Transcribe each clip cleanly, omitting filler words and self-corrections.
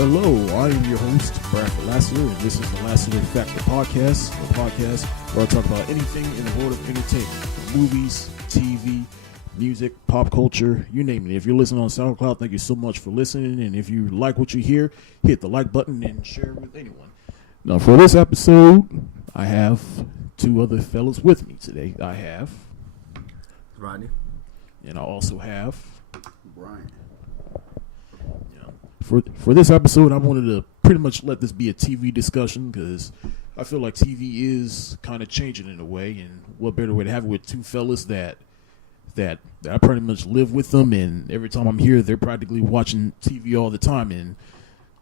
Hello, I am your host, BRadford Lassiter, and this is the Lassiter Factor Podcast, a podcast where I talk about anything in the world of entertainment, from movies, TV, music, pop culture, you name it. If you're listening on SoundCloud, thank you so much for listening, and if you like what you hear, hit the like button and share it with anyone. Now, for this episode, I have two other fellas with me today. I have Rodney, and I also have Brian. For this episode, I wanted to pretty much let this be a TV discussion because I feel like TV is kind of changing in a way, and what better way to have it with two fellas that I pretty much live with them, and every time I'm here, they're practically watching TV all the time. And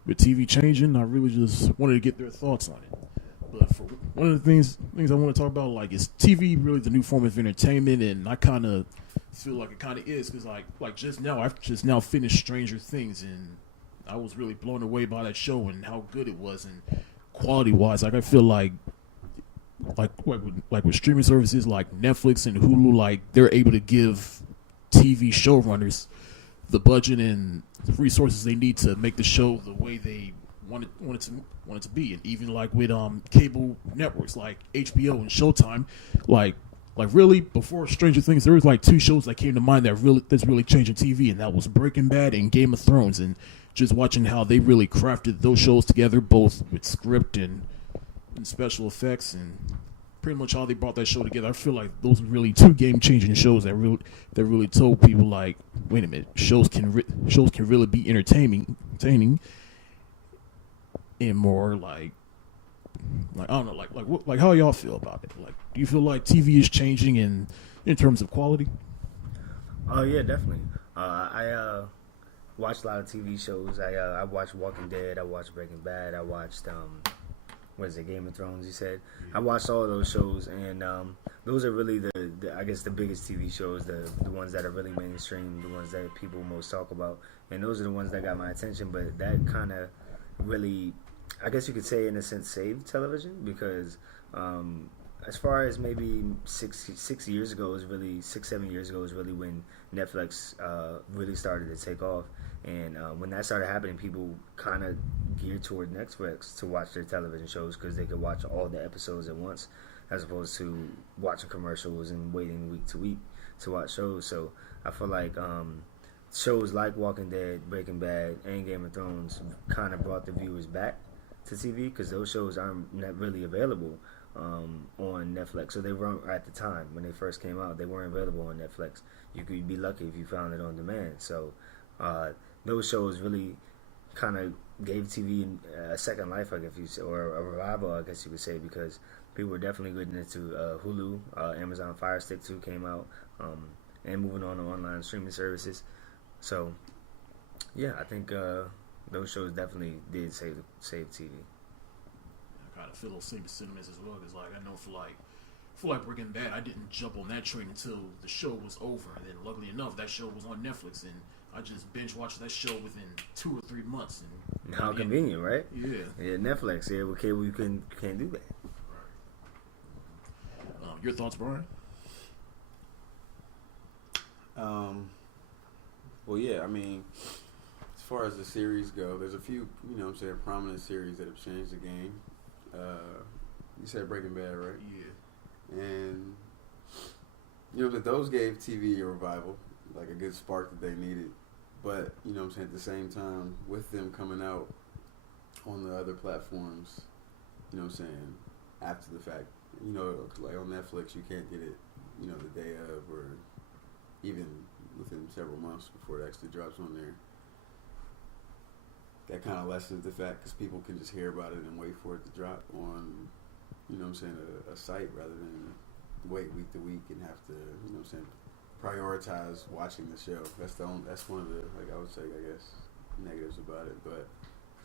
with TV changing, I really just wanted to get their thoughts on it. But for one of the things I want to talk about, like, is TV really the new form of entertainment? And I kind of feel like it kind of is because like just now, I've just now finished Stranger Things, and I was really blown away by that show and how good it was, and quality-wise, like I feel like with streaming services like Netflix and Hulu, like they're able to give TV showrunners the budget and resources they need to make the show the way they want it to be. And even like with cable networks like HBO and Showtime, like really before Stranger Things, there was like two shows that came to mind that's really changing TV, and that was Breaking Bad and Game of Thrones. And just watching how they really crafted those shows together, both with script and special effects, and pretty much how they brought that show together, I feel like those are really two game-changing shows that really told people, like, wait a minute, shows can really be entertaining, and more like I don't know, like how y'all feel about it? Like, do you feel like TV is changing in terms of quality? Oh yeah, definitely. I watched a lot of TV shows. I watched Walking Dead. I watched Breaking Bad. I watched Game of Thrones. You said I watched all of those shows, and those are really the I guess the biggest TV shows, the ones that are really mainstream, the ones that people most talk about, and those are the ones that got my attention. But that kind of really, I guess you could say in a sense, saved television because as far as maybe 6 years ago is really 6-7 years ago is really when Netflix really started to take off. And when that started happening, people kind of geared toward Netflix to watch their television shows because they could watch all the episodes at once, as opposed to watching commercials and waiting week to week to watch shows. So I feel like shows like Walking Dead, Breaking Bad, and Game of Thrones kind of brought the viewers back to TV because those shows aren't really available on Netflix. So they weren't at the time when they first came out. They weren't available on Netflix. You could be lucky if you found it on demand. So those shows really kind of gave TV a second life, I guess you say, or a revival, I guess you could say, because people were definitely getting into Hulu. Amazon Fire Stick 2 came out, and moving on to online streaming services. So, yeah, I think those shows definitely did save TV. I kind of feel those same sentiments as well, because like I know for Breaking Bad, I didn't jump on that train until the show was over, and then luckily enough, that show was on Netflix, and I just binge watched that show within 2 or 3 months. And how convenient, right? Yeah, Netflix. Yeah, with cable you can't do that. Right. Your thoughts, Brian? Well, yeah, I mean, as far as the series go, there's a few, prominent series that have changed the game. You said Breaking Bad, right? Yeah. And, that those gave TV a revival, like a good spark that they needed. But, at the same time, with them coming out on the other platforms, after the fact, like on Netflix, you can't get it, the day of or even within several months before it actually drops on there. That kind of lessens the fact because people can just hear about it and wait for it to drop on, a site rather than wait week to week and have to, prioritize watching the show. That's one of the, like I would say, I guess, negatives about it. But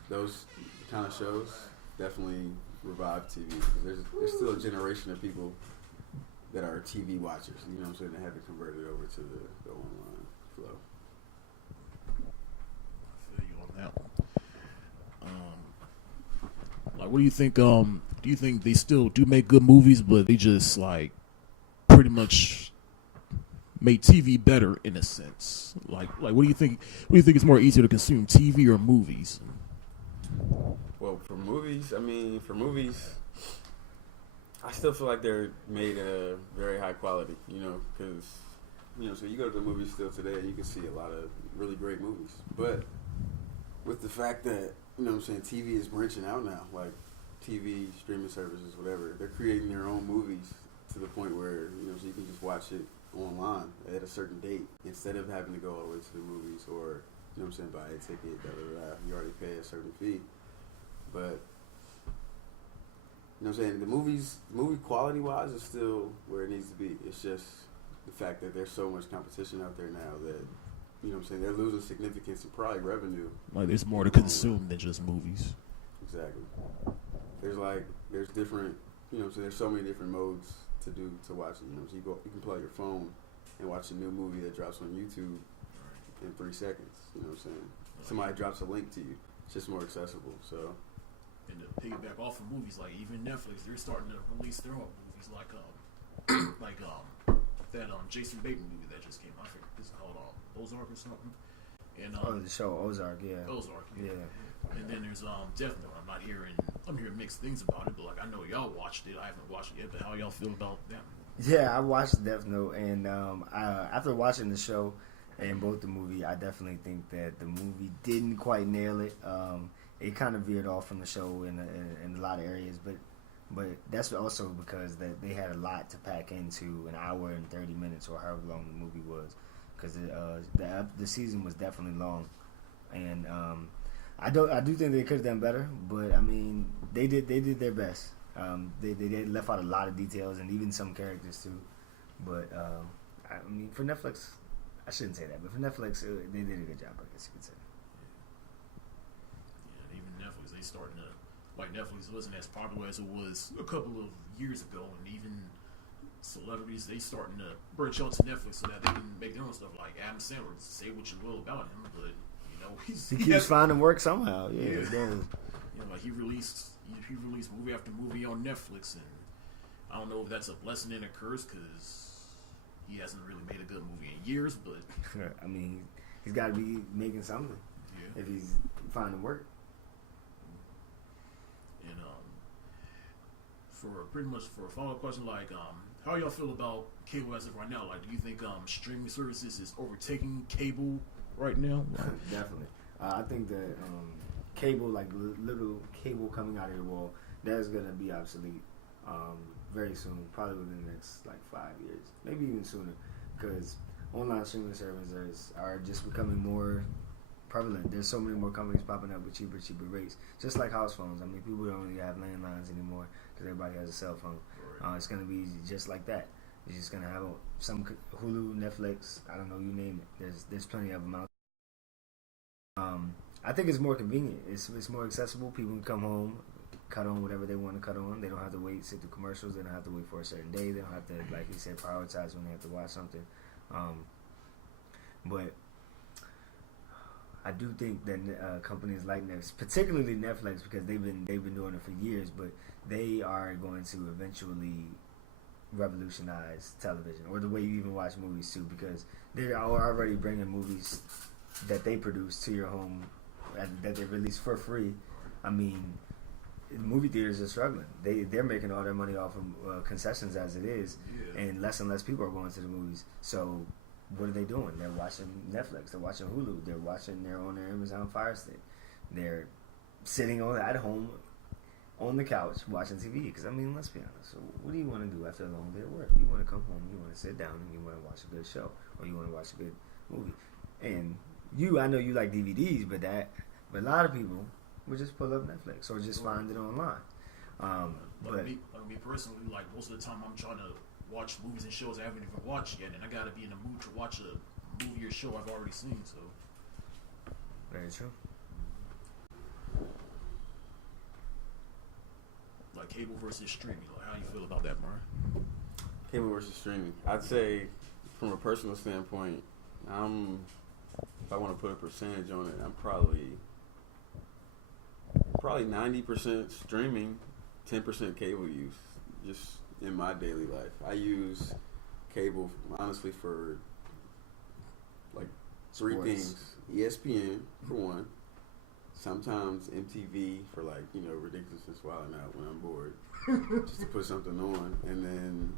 those kind of shows definitely revive TV. There's still a generation of people that are TV watchers, that haven't converted over to the online flow. I feel you on that one. Like, what do you think? Do you think they still do make good movies, but they just like pretty much made TV better in a sense? Like what do you think? What do you think is more easier to consume, TV or movies? Well, for movies, I still feel like they're made at a very high quality, because, so you go to the movies still today and you can see a lot of really great movies. But with the fact that, TV is branching out now, like TV, streaming services, whatever, they're creating their own movies to the point where, so you can just watch it online at a certain date instead of having to go all the way to the movies or, buy a ticket, you already pay a certain fee. But, the movie quality wise is still where it needs to be. It's just the fact that there's so much competition out there now that, they're losing significance and probably revenue. Like, there's more to consume than just movies. Exactly. There's different, there's so many different modes to watch it. So you can pull out your phone and watch a new movie that drops on YouTube in 3 seconds. Somebody drops a link to you. It's just more accessible. So. And to piggyback off of movies, like even Netflix, they're starting to release their own movies, like that Jason Bateman movie that just came out. I think it's called Ozark or something. And the show Ozark, yeah. Ozark, yeah. And then there's Death Note. I'm hearing mixed things about it, but like I know y'all watched it. I haven't watched it yet, but how y'all feel about that? Yeah, I watched Death Note, and after watching the show and both the movie, I definitely think that the movie didn't quite nail it. It kind of veered off from the show in a lot of areas, but that's also because that they had a lot to pack into an hour and 30 minutes or however long the movie was, because the season was definitely long, and I do think they could have done better, but I mean they did their best. They left out a lot of details and even some characters too, but I mean for Netflix, I shouldn't say that, but for Netflix they did a good job, I guess you could say. Starting to, like, Netflix wasn't as popular as it was a couple of years ago, and even celebrities, they starting to branch out to Netflix so that they can make their own stuff. Like Adam Sandler, say what you will about him, but he keeps finding work somehow. Yeah. Like he released movie after movie on Netflix, and I don't know if that's a blessing and a curse because he hasn't really made a good movie in years. But I mean, he's got to be making something if he's finding work. And for a follow-up question, like, how y'all feel about cable as of right now? Like, do you think streaming services is overtaking cable right now? Definitely. I think that cable, like little cable coming out of the wall, that's gonna be obsolete very soon, probably within the next like 5 years, maybe even sooner, because online streaming services are just becoming more prevalent. There's so many more companies popping up with cheaper rates, just like house phones. I mean, people don't really have landlines anymore because everybody has a cell phone. It's going to be just like that. You're just going to have some Hulu, Netflix, I don't know, you name it. There's plenty of them out there. I think it's more convenient. It's more accessible. People can come home, cut on whatever they want to cut on. They don't have to sit through commercials. They don't have to wait for a certain day. They don't have to, like he said, prioritize when they have to watch something. But I do think that companies like Netflix, particularly Netflix, because they've been doing it for years, but they are going to eventually revolutionize television or the way you even watch movies too, because they're already bringing movies that they produce to your home that they release for free. I mean, movie theaters are struggling. They're making all their money off of concessions as it is, and less people are going to the movies. So what are they doing? They're watching Netflix. They're watching Hulu. They're on their Amazon Fire Stick. They're sitting at home on the couch watching TV. Because I mean, let's be honest. So what do you want to do after a long day of work? You want to come home. You want to sit down and you want to watch a good show, or you want to watch a good movie. And I know you like DVDs, but a lot of people would just pull up Netflix or just find it online. But me personally, like most of the time, I'm trying to watch movies and shows I haven't even watched yet, and I gotta be in the mood to watch a movie or show I've already seen. So, very true. Like cable versus streaming, like how you feel about that, Mark? Cable versus streaming. I'd say, from a personal standpoint, if I want to put a percentage on it, I'm probably 90% streaming, 10% cable use, just in my daily life. I use cable, honestly, for like 3 things. ESPN, for one. sometimes MTV for like, you know, ridiculousness wilding out when I'm bored, just to put something on, and then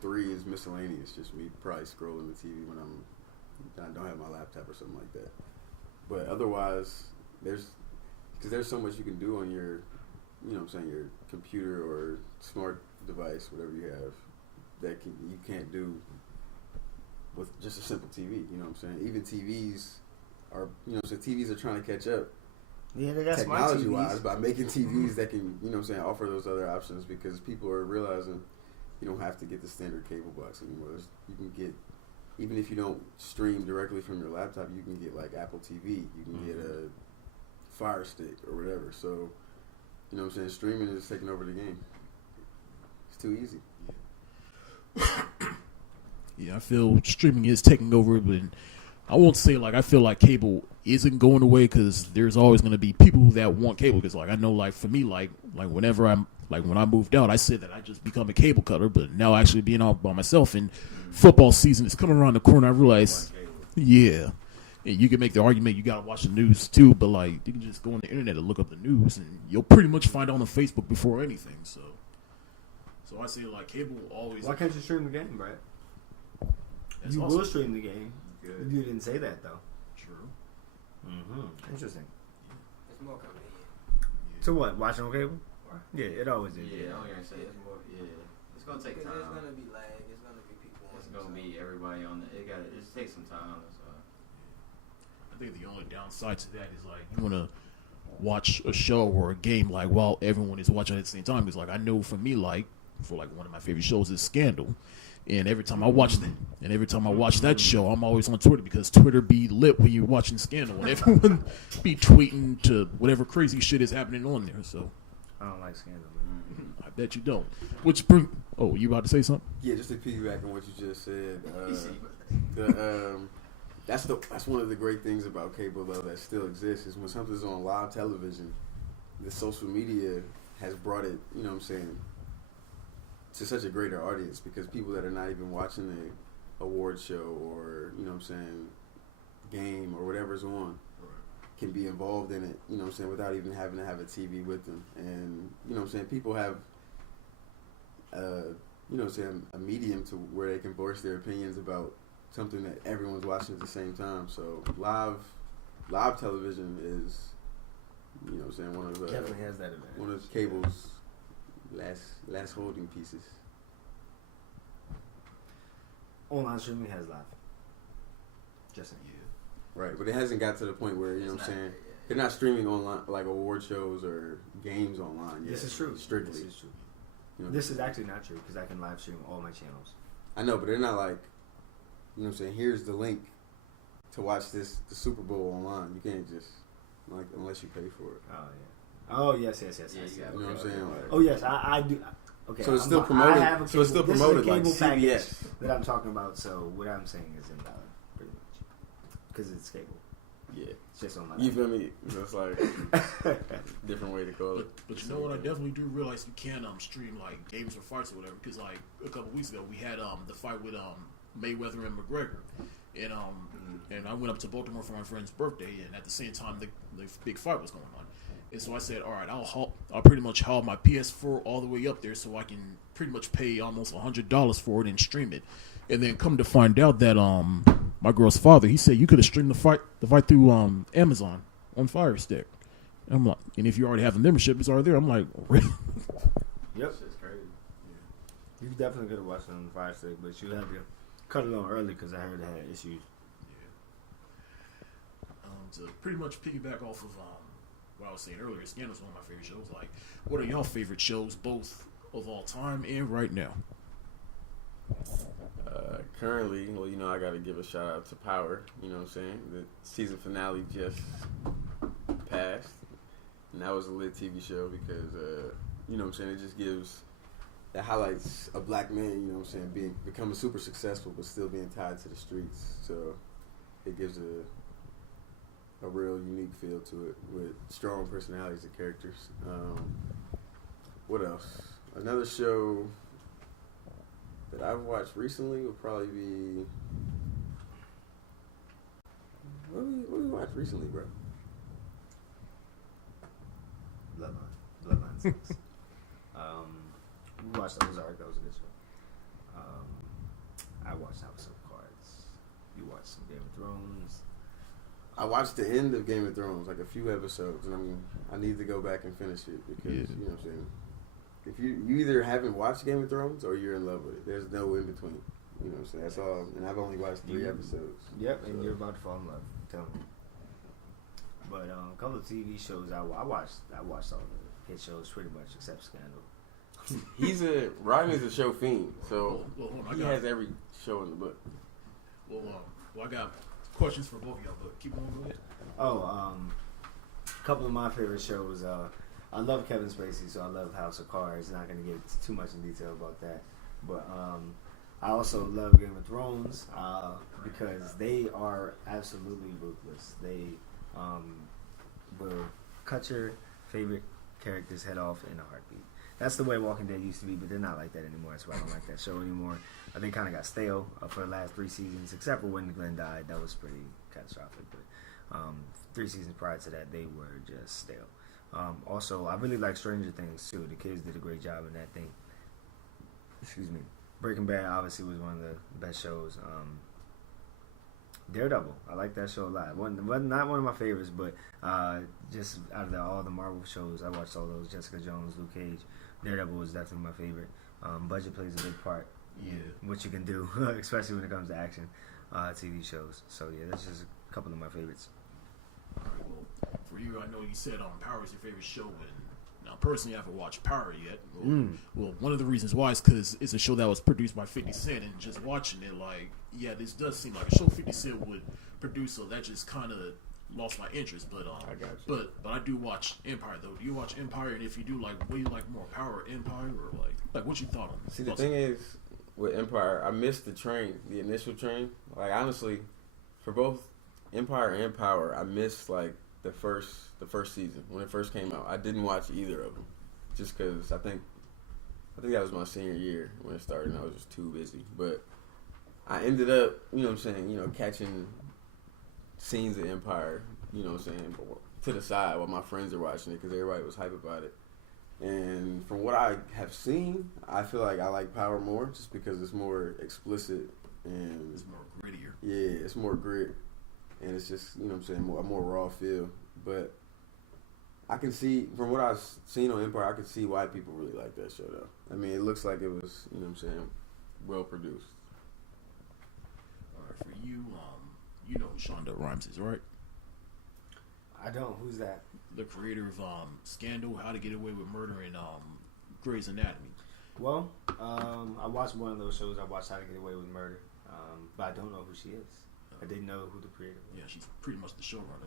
3 is miscellaneous, just me probably scrolling the TV when I don't have my laptop or something like that. But otherwise, because there's so much you can do on your, you know what I'm saying, your computer or smart device, whatever you have, that you can't do with just a simple TV. You know what I'm saying? Even TVs are, you know, so TVs are trying to catch up. Yeah, they got technology-wise by making TVs that can, you know what I'm saying, offer those other options, because people are realizing you don't have to get the standard cable box anymore. You can get, even if you don't stream directly from your laptop, you can get like Apple TV. You can get a Fire Stick or whatever. So, you know what I'm saying, streaming is taking over the game. It's too easy. Yeah, I feel streaming is taking over, but I won't say like I feel like cable isn't going away, because there's always going to be people that want cable. Because like I know, like for me, like whenever I'm like when I moved out, I said that I just become a cable cutter. But now actually being out by myself and football season is coming around the corner, I realize, yeah, and you can make the argument you got to watch the news too. But like you can just go on the internet and look up the news, and you'll pretty much find it on Facebook before anything. So I say like cable always. Why can't you stream the game, Brad? You awesome. will stream the game. Good. You didn't say that though. True. Mm-hmm. Interesting. It's more convenient. To what? Watching on cable? Yeah, it always is. Yeah, I was gonna say it's more. Yeah, it's gonna take Because time. there's gonna be lag. There's gonna be people. It's gonna be everybody on the. It just takes some time. So. I think the only downside to that is like you want to watch a show or a game like while everyone is watching at the same time. Because like I know for me, like for like one of my favorite shows is Scandal, and every time I watch that show, I'm always on Twitter, because Twitter be lit when you're watching Scandal, and everyone be tweeting to whatever crazy shit is happening on there. So I don't like Scandal. I bet you don't. Oh, you about to say something? Yeah, just to piggyback on what you just said, that's one of the great things about cable though that still exists, is when something's on live television, the social media has brought it, you know what I'm saying, to such a greater audience, because people that are not even watching the award show or, you know what I'm saying, game or whatever's on can be involved in it, you know what I'm saying, without even having to have a TV with them. And, you know what I'm saying, people have you know what I'm saying, a medium to where they can voice their opinions about something that everyone's watching at the same time. So live television is, you know what I'm saying, one of the Definitely has that advantage. one of cable's last holding pieces. Online streaming has live. Just saying. Right, but it hasn't got to the point where, you know what I'm saying, they're not streaming online like award shows or games online yet. This is true. Strictly. This is true. You know, This is actually not true, because I can live stream all my channels. I know, but they're not like, you know what I'm saying, here's the link to watch the Super Bowl online. You can't just, like, unless you pay for it. Oh yeah. Oh yes. Yeah, You know what I'm saying? Like, Oh yes, I do. Okay. So it's still promoted- I have a so it's still cable- promoted this is a like cable package CBS. that I'm talking about. So what I'm saying is invalid, pretty much, because it's cable. yeah. It's just on my. You feel me? It's like different way to call it. But you know what? I definitely do realize you can stream like games or fights or whatever. Because like a couple weeks ago, we had the fight with Mayweather and McGregor, and I went up to Baltimore for my friend's birthday, and at the same time the big fight was going on. And so I said, all right, I'll pretty much haul my PS4 all the way up there so I can pretty much pay almost $100 for it and stream it. And then come to find out that my girl's father, he said you could have streamed the fight through Amazon on Fire Stick. And I'm like, and if you already have a membership, it's already there. I'm like, really? Yep. It's crazy. You definitely could have watched it on the Fire Stick, but you had to cut it on early because I heard it had issues. To pretty much piggyback off of what I was saying earlier, Scandal's one of my favorite shows. Like, what are y'all favorite shows, both of all time and right now? Currently, well, you know, I got to give a shout out to Power. You know what I'm saying? The season finale just passed, and that was a lit TV show because, you know what I'm saying, it just gives, it highlights a black man, you know what I'm saying, becoming super successful but still being tied to the streets. So it gives a real unique feel to it with strong personalities and characters. What else? Another show that I've watched recently would probably be, what we watched recently, bro? nonsense. We watched Ozark. That was a good show. I watched House of Cards. You watched some Game of Thrones. I watched the end of Game of Thrones, like a few episodes, and I need to go back and finish it because you know what I'm saying. If you either haven't watched Game of Thrones or you're in love with it, there's no in between. You know what I'm saying? That's all. And I've only watched 3 episodes. Yep, so. And you're about to fall in love. Tell me. But a couple of TV shows I watched all the hit shows pretty much except Scandal. Rodney's a show fiend, so he has every show in the book. Well, I got questions for both of y'all, but keep on going. A couple of my favorite shows. I love Kevin Spacey, so I love House of Cards. Not going to get too much in detail about that, but I also love Game of Thrones because they are absolutely ruthless. They will cut your favorite character's head off in a heartbeat. That's the way Walking Dead used to be, but they're not like that anymore. That's why I don't like that show anymore. I think kind of got stale for the last 3 seasons, except for when Glenn died. That was pretty catastrophic. But 3 seasons prior to that, they were just stale. Also, I really like Stranger Things too. The kids did a great job in that thing. Excuse me. Breaking Bad obviously was one of the best shows. Daredevil, I like that show a lot. Not one of my favorites, but just out of all the Marvel shows, I watched all those. Jessica Jones, Luke Cage. Daredevil was definitely my favorite. Budget plays a big part in what you can do, especially when it comes to action TV shows. So yeah, that's just a couple of my favorites. All right, well, for you, I know you said Power is your favorite show, and now personally, I haven't watched Power yet. Well, one of the reasons why is because it's a show that was produced by 50 Cent, and just watching it, like, yeah, this does seem like a show 50 Cent would produce, so that just kind of lost my interest. But I got you. But I do watch Empire though. Do you watch Empire? And if you do, like, what do you like more, Power or Empire, or like what you thought on? See, the thing is with Empire, I missed the initial train. Like honestly, for both Empire and Power, I missed like the first season when it first came out. I didn't watch either of them just because I think that was my senior year when it started, and I was just too busy. But I ended up, you know what I'm saying, catching scenes of Empire, you know what I'm saying, to the side while my friends are watching it because everybody was hype about it. And from what I have seen, I feel like I like Power more just because it's more explicit and it's more grittier. Yeah, it's more grit, and it's just, you know what I'm saying, a more raw feel. But I can see, from what I've seen on Empire, I can see why people really like that show, though. I mean, it looks like it was, you know what I'm saying, well produced. All right, for you, you know who Shonda Rhimes is, right? I don't. Who's that? The creator of Scandal, How to Get Away with Murder, and Grey's Anatomy. Well, I watched one of those shows. I watched How to Get Away with Murder, but I don't know who she is. I didn't know who the creator was. Yeah, she's pretty much the showrunner.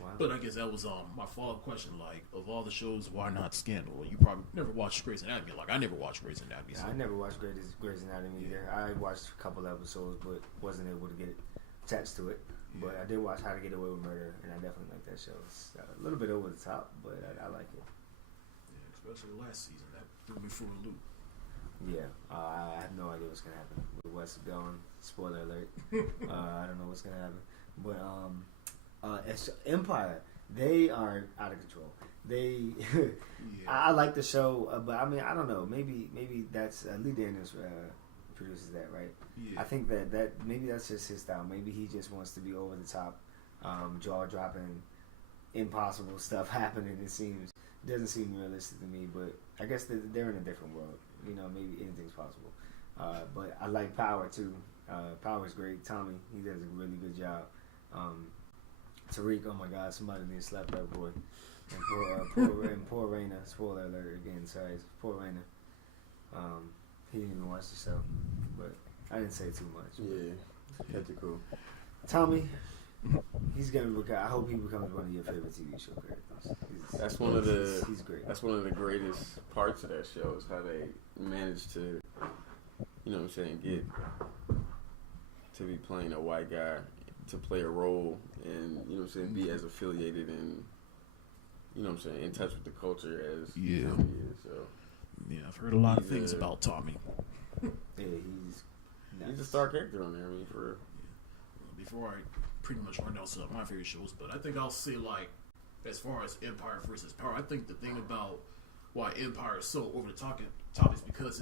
Wow. But I guess that was my follow-up question. Like, of all the shows, why not Scandal? Well, you probably never watched Grey's Anatomy. Like, I never watched Grey's Anatomy. So. I never watched Grey's Anatomy either. I watched a couple episodes, but wasn't able to get attached to it. Yeah. But I did watch How to Get Away with Murder, and I definitely like that show. It's a little bit over the top, but I like it. Yeah, especially last season. That threw me for a loop. Yeah, I have no idea what's gonna happen with West gone. Spoiler alert. I don't know what's gonna happen, but it's Empire. They are out of control. They, I like the show, but I mean, I don't know. Maybe that's Lee Daniels produces that, right? Yeah. I think that maybe that's just his style. Maybe he just wants to be over the top, jaw dropping, impossible stuff happening. It doesn't seem realistic to me, but I guess they're in a different world. You know, maybe anything's possible. But I like Power too. Power's great. Tommy, he does a really good job. Tariq, oh my God, somebody needs to slap that boy. And poor Raina. Spoiler alert again. Sorry, poor Raina. He didn't even watch the show, but I didn't say too much. Yeah, that's cool. Tommy, he's gonna become. I hope he becomes one of your favorite TV show characters. He's great. That's one of the greatest parts of that show is how they managed to, you know what I'm saying, get to be playing a white guy to play a role and, you know what I'm saying, be as affiliated and, you know what I'm saying, in touch with the culture as Tommy is. So yeah, I've heard a lot of things about Tommy. Yeah, he's a star character on there. I mean, for before I pretty much run down some of my favorite shows, but I think I'll say, like, as far as Empire versus Power, I think the thing about why Empire is so over the top is because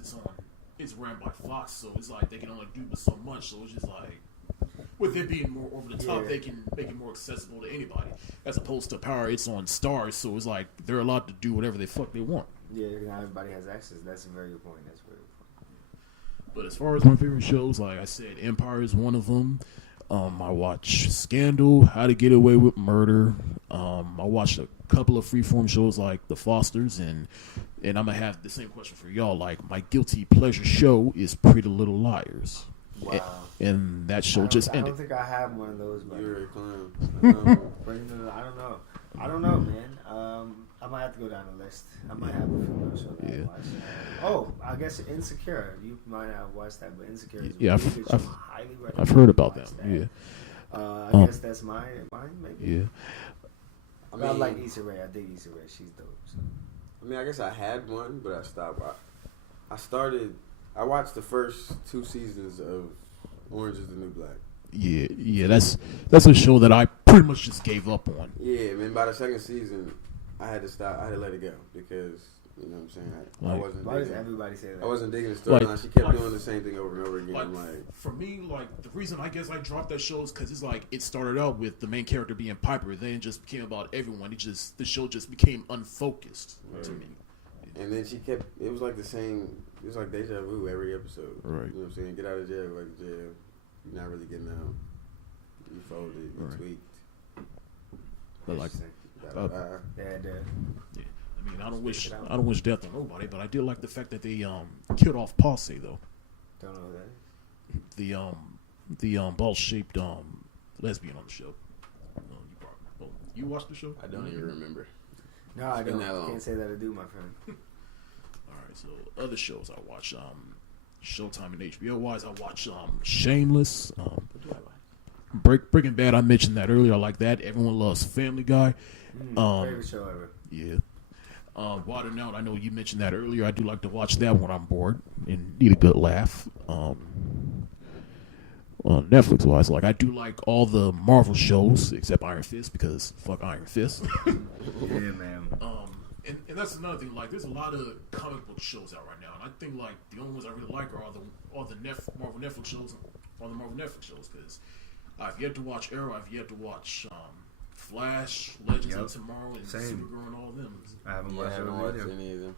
it's ran by Fox, so it's like they can only do so much. So it's just like, with it being more over the top, they can make it more accessible to anybody. As opposed to Power, it's on Stars, so it's like they're allowed to do whatever the fuck they want. Yeah, now everybody has access. That's a very good point. That's a very good point. But as far as my favorite shows, like I said, Empire is one of them. I watch Scandal, How to Get Away with Murder. I watched a couple of freeform shows like The Fosters, and I'm gonna have the same question for y'all. Like, my guilty pleasure show is Pretty Little Liars. Wow. And that show just ended. I don't think I have one of those. But You're a clown. I don't know, man. I might have to go down the list. I might have a few shows that I watch. Oh, I guess Insecure. You might not have watched that, but Insecure is Yeah, really good show. Highly recommend. I've heard about Watch that. Yeah. I guess that's mine maybe. Yeah. I like Issa Rae. I dig Issa Rae. She's dope. So. I mean, I guess I had one, but I stopped. I watched the first 2 seasons of Orange is the New Black. Yeah. That's a show that I pretty much just gave up on. Yeah, man. By the second season, I had to stop. I had to let it go because, you know what I'm saying, I wasn't. Why does everybody say that? I wasn't digging the storyline. Like- She kept like- doing the same thing over and over again. Like, I'm like, for me, like, the reason I guess I dropped that show is because it's like it started out with the main character being Piper, then it just became about everyone. The show just became unfocused to me. and then she kept. It was like the same. It was like deja vu every episode. Right. You know what I'm saying? Get out of jail, go to jail. You're not really getting out. You folded. You Right. tweaked. But like, Yeah. I mean, I don't Speak it out. wish death on nobody, but I did like the fact that they killed off Passe though. Don't know who that is. The ball shaped lesbian on the show. You watched the show? I don't even remember. No, I It's been don't. that long. Can't say that I do, my friend. All right, so other shows I watch, Showtime and HBO wise, I watch Shameless, Breaking Bad. I mentioned that earlier. I like that. Everyone loves Family Guy. Favorite show ever. Yeah. Watered Down. I know you mentioned that earlier. I do like to watch that when I'm bored and need a good laugh. Netflix wise, like I do like all the Marvel shows except Iron Fist because fuck Iron Fist. Yeah, man. And that's another thing. Like, there's a lot of comic book shows out right now, and I think like the only ones I really like are all the Marvel Netflix shows, because I've yet to watch Arrow. I've yet to watch Flash, Legends of Tomorrow, and Same. Supergirl, and all of them. I haven't Yeah, I watched haven't it watched either. any of them.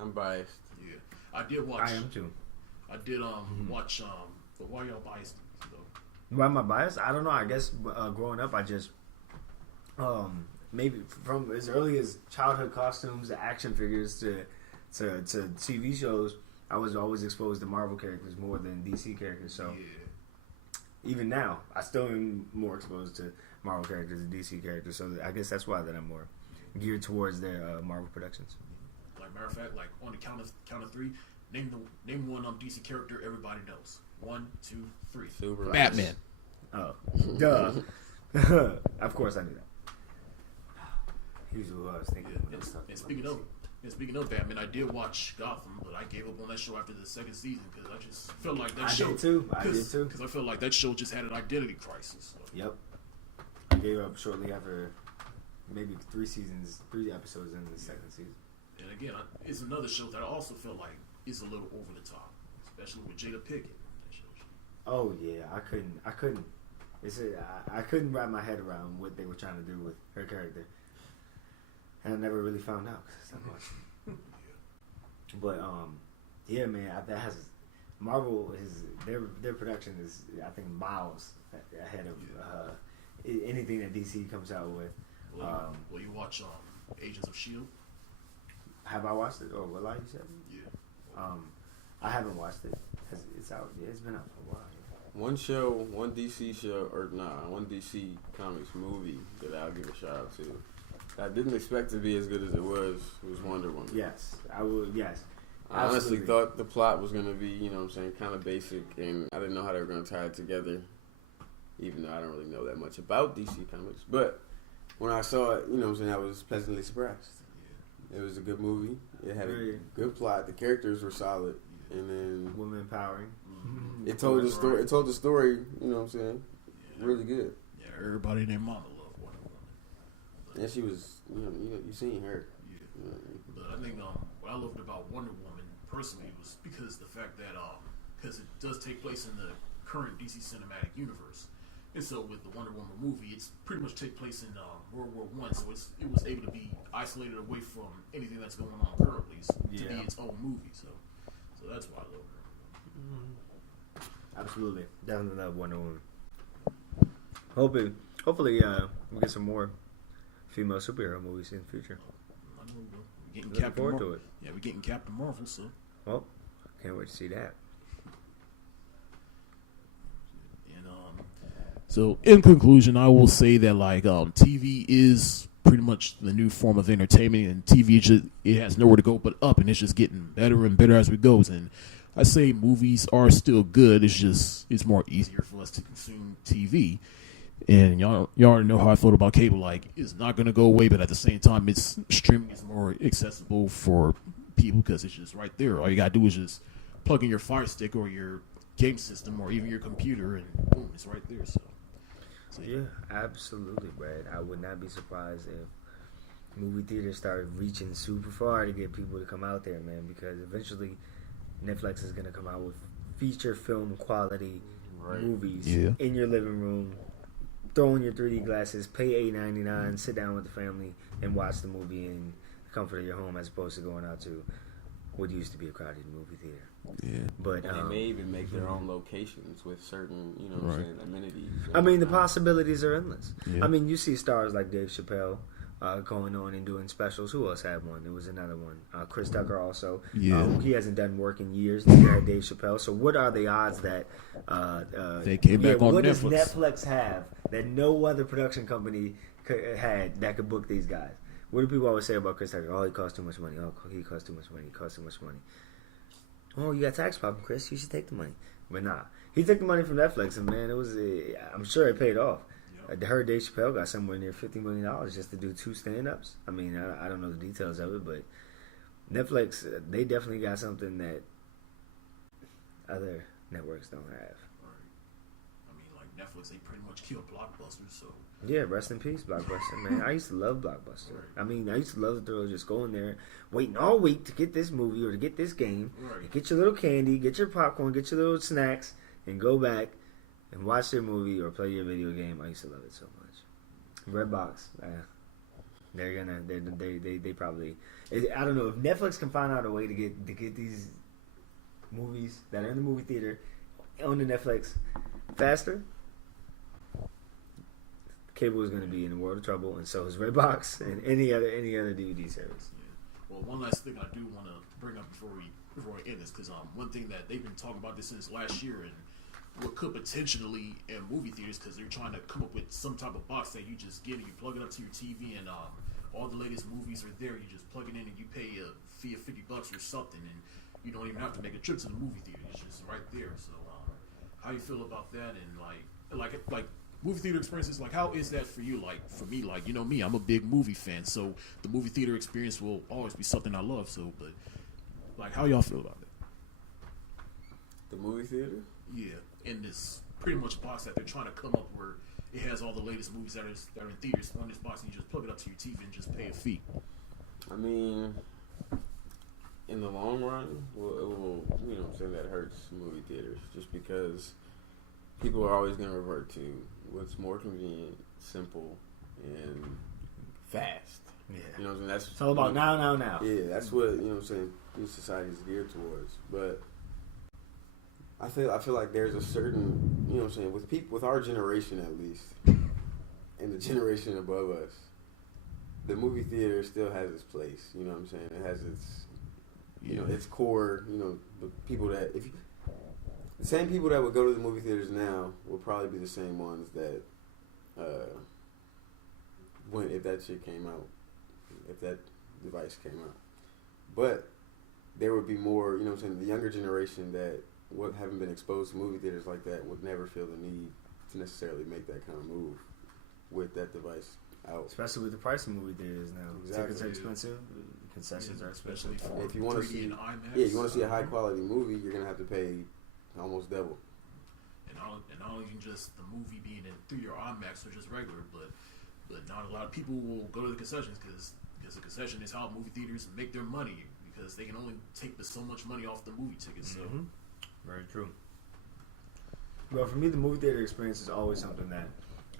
I'm biased. Yeah, I did watch. I am too. I did watch the Why Y'all Biased though. Why am I biased? I don't know. I guess growing up, I just maybe from as early as childhood costumes to action figures to TV shows, I was always exposed to Marvel characters more than DC characters. So even now, I still am more exposed to Marvel characters than DC characters. So I guess that's why that I'm more geared towards their Marvel productions. Like, matter of fact, like on the count of three, name one DC character everybody knows. 1, 2, 3. Super Batman. Oh, duh. Of course I knew that. Here's what I was thinking. And speaking of Batman, I did watch Gotham, but I gave up on that show after the second season because I just felt like that show. I did too. Because I felt like that show just had an identity crisis. So. Yep. I gave up shortly after maybe 3 episodes in the second season. And again, it's another show that I also felt like is a little over the top, especially with Jada Pinkett. Oh yeah, I couldn't. I couldn't wrap my head around what they were trying to do with her character, and I never really found out because I stopped watching. But yeah, man, that has Marvel is their production is I think miles ahead of anything that DC comes out with. Will you watch Agents of S.H.I.E.L.D.? Have I watched it or will I? You said? Yeah. I haven't watched it. It's out. Yeah, it's been out for a while. One DC Comics movie that I'll give a shout out to. I didn't expect to be as good as it was Wonder Woman. Yes, I would. Yes, I honestly absolutely. thought the plot was going to be, you know what I'm saying, kind of basic, and I didn't know how they were going to tie it together, even though I don't really know that much about DC Comics. But when I saw it, you know what I'm saying, I was pleasantly surprised. It was a good movie. It had a good plot. The characters were solid. And then women empowering. It told the story. It told the story. You know what I'm saying? Yeah. Really good. Yeah, everybody and their mama loved Wonder Woman. And she was, you seen her. Yeah. But I think what I loved about Wonder Woman personally was because the fact that because it does take place in the current DC cinematic universe, and so with the Wonder Woman movie, it's pretty much take place in World War I, so it was able to be isolated away from anything that's going on currently to be its own movie. So that's why I love her. Absolutely, definitely love Wonder Woman. Hopefully, we get some more female superhero movies in the future. We're getting Looking forward to it. Yeah, we're getting Captain Marvel, so. Well, can't wait to see that. And so in conclusion, I will say that like TV is pretty much the new form of entertainment, and TV it has nowhere to go but up, and it's just getting better and better as it goes. And I say movies are still good. It's more easier for us to consume TV. And y'all already know how I feel about cable. Like, it's not going to go away, but at the same time, streaming is more accessible for people because it's just right there. All you got to do is just plug in your Fire Stick or your game system or even your computer, and boom, it's right there. So yeah, absolutely, Brad. I would not be surprised if movie theaters started reaching super far to get people to come out there, man, because eventually Netflix is going to come out with feature film quality movies in your living room. Throw in your 3D glasses, pay $8.99, sit down with the family, and watch the movie in the comfort of your home, as opposed to going out to what used to be a crowded movie theater. Yeah, but they may even make their own locations with certain, amenities. I mean, the possibilities are endless. Yeah. I mean, you see stars like Dave Chappelle going on and doing specials. Who else had one? There was another one. Chris Tucker also. Yeah. He hasn't done work in years. Neither had Dave Chappelle. So what are the odds that they came back on what Netflix? What does Netflix have that no other production company had that could book these guys? What do people always say about Chris Tucker? Oh, he costs too much money. Oh, he costs too much money. He costs too much money. Oh, you got tax problem, Chris. You should take the money. But nah. He took the money from Netflix, and man, I'm sure it paid off. I heard Dave Chappelle got somewhere near $50 million just to do 2 stand-ups. I mean, I don't know the details of it, but Netflix, they definitely got something that other networks don't have. Right. I mean, like Netflix, they pretty much killed Blockbuster, so. Yeah, rest in peace, Blockbuster, man. I used to love Blockbuster. Right. I mean, I used to love the thrill of just going there, waiting all week to get this movie or to get this game. Right. Get your little candy, get your popcorn, get your little snacks, and go back and watch their movie or play your video game. I used to love it so much. Redbox, they probably. I don't know if Netflix can find out a way to get these movies that are in the movie theater on the Netflix faster. Cable is going to be in a world of trouble, and so is Redbox and any other DVD service. Yeah. Well, one last thing I do want to bring up before we end this, because one thing that they've been talking about this since last year, and what could potentially in movie theaters, because they're trying to come up with some type of box that you just get and you plug it up to your TV, and all the latest movies are there. You just plug it in and you pay a fee of $50 or something, and you don't even have to make a trip to the movie theater. It's just right there. So, how you feel about that? And like movie theater experiences, like how is that for you? Like for me, like me, I'm a big movie fan, so the movie theater experience will always be something I love. So, but like, how y'all feel about it? The movie theater? Yeah, in this pretty much box that they're trying to come up where it has all the latest movies that are in theaters on this box, and you just plug it up to your TV and just pay a fee. I mean, in the long run, it will that hurts movie theaters just because people are always going to revert to what's more convenient, simple, and fast. Yeah. You know what I'm saying? That's it's all about now. Yeah, that's what, society is geared towards. But I feel like there's a certain, with our generation at least, and the generation above us, the movie theater still has its place. You know what I'm saying? It has its, its core. The people that the same people that would go to the movie theaters now will probably be the same ones that if that shit came out, if that device came out. But there would be more, the younger generation that haven't been exposed to movie theaters like that would never feel the need to necessarily make that kind of move with that device out. Especially with the price of movie theaters now. Exactly. Tickets are expensive. Concessions are expensive. Especially for if you want to 3D see and IMAX. Yeah, you want to see a high quality movie, you're gonna have to pay almost double. And not only just the movie being in 3D or IMAX or just regular, but not a lot of people will go to the concessions because because the concession is how movie theaters make their money because they can only take so much money off the movie tickets. So, very true. Well, for me, the movie theater experience is always something that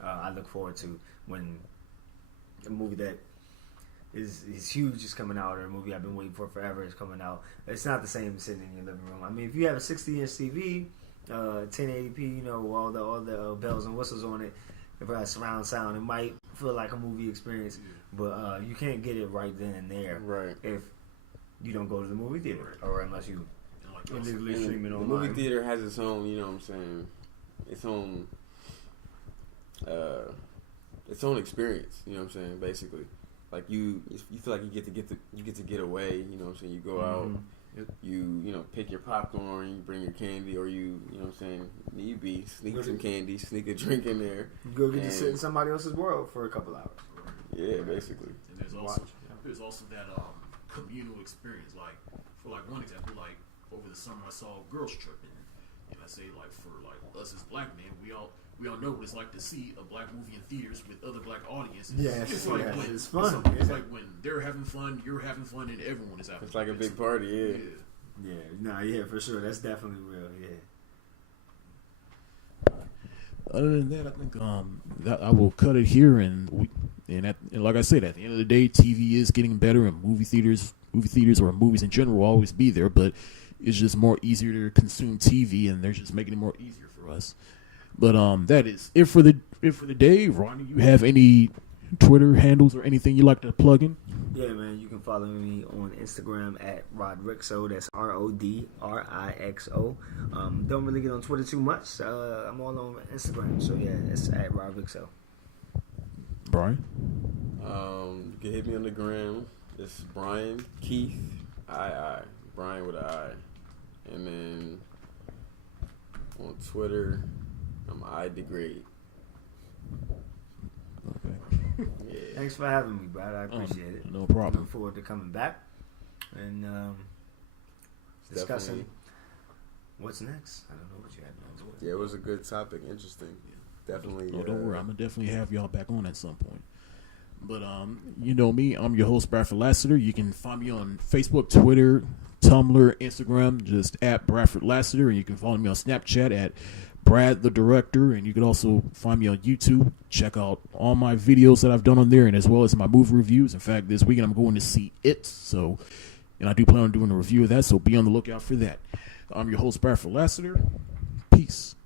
I look forward to when a movie that is huge is coming out, or a movie I've been waiting for forever is coming out. It's not the same as sitting in your living room. I mean, if you have a 60-inch TV, 1080p, you know, all the bells and whistles on it, if it has surround sound, it might feel like a movie experience, but you can't get it right then and there if you don't go to the movie theater, or unless you illegally stream it online. The movie theater has its own, you know what I'm saying, its own experience, you know what I'm saying, basically. Like you feel like you get to get away, you know what I'm saying. You go out, you pick your popcorn, you bring your candy, or you know what I'm saying. Need be sneak some candy, sneak a drink in there. You go get to sit in somebody else's world for a couple hours. Yeah, basically. And there's also that communal experience. Like for one example, like over the summer I saw Girls Trip, and I say like for like us as black men, we all know what it's like to see a black movie in theaters with other black audiences. It's fun. It's like when they're having fun, you're having fun, and everyone is having fun. It's like a big party, for sure. That's definitely real, Other than that, I think that I will cut it here, and like I said, at the end of the day, TV is getting better, and movie theaters or movies in general will always be there, but it's just more easier to consume TV, and they're just making it more easier for us. But that is it for the day. Rodney, you have any Twitter handles or anything you like to plug in? Yeah, man. You can follow me on Instagram at Rodrixo. That's RODRIXO. Don't really get on Twitter too much. I'm all on Instagram. So yeah, it's at Rodrixo. Brian? You can hit me on the gram. It's Brian Keith II. Brian with an I. And then on Twitter, I'm iDegrade. Okay. Yeah. Thanks for having me, Brad. I appreciate it. No problem. Look forward to coming back and discussing what's next. I don't know what you had on Twitter. Yeah, it was a good topic. Interesting. Definitely. Oh, don't worry. I'm going to definitely have y'all back on at some point. But, you know me. I'm your host, BRadford Lassiter. You can find me on Facebook, Twitter, Tumblr, Instagram, just at BRadford Lassiter. And you can follow me on Snapchat at Brad the Director. And you can also find me on YouTube. Check out all my videos that I've done on there, and as well as my movie reviews. In fact, this weekend I'm going to see It. And I do plan on doing a review of that, so be on the lookout for that. I'm your host, BRadford Lassiter. Peace.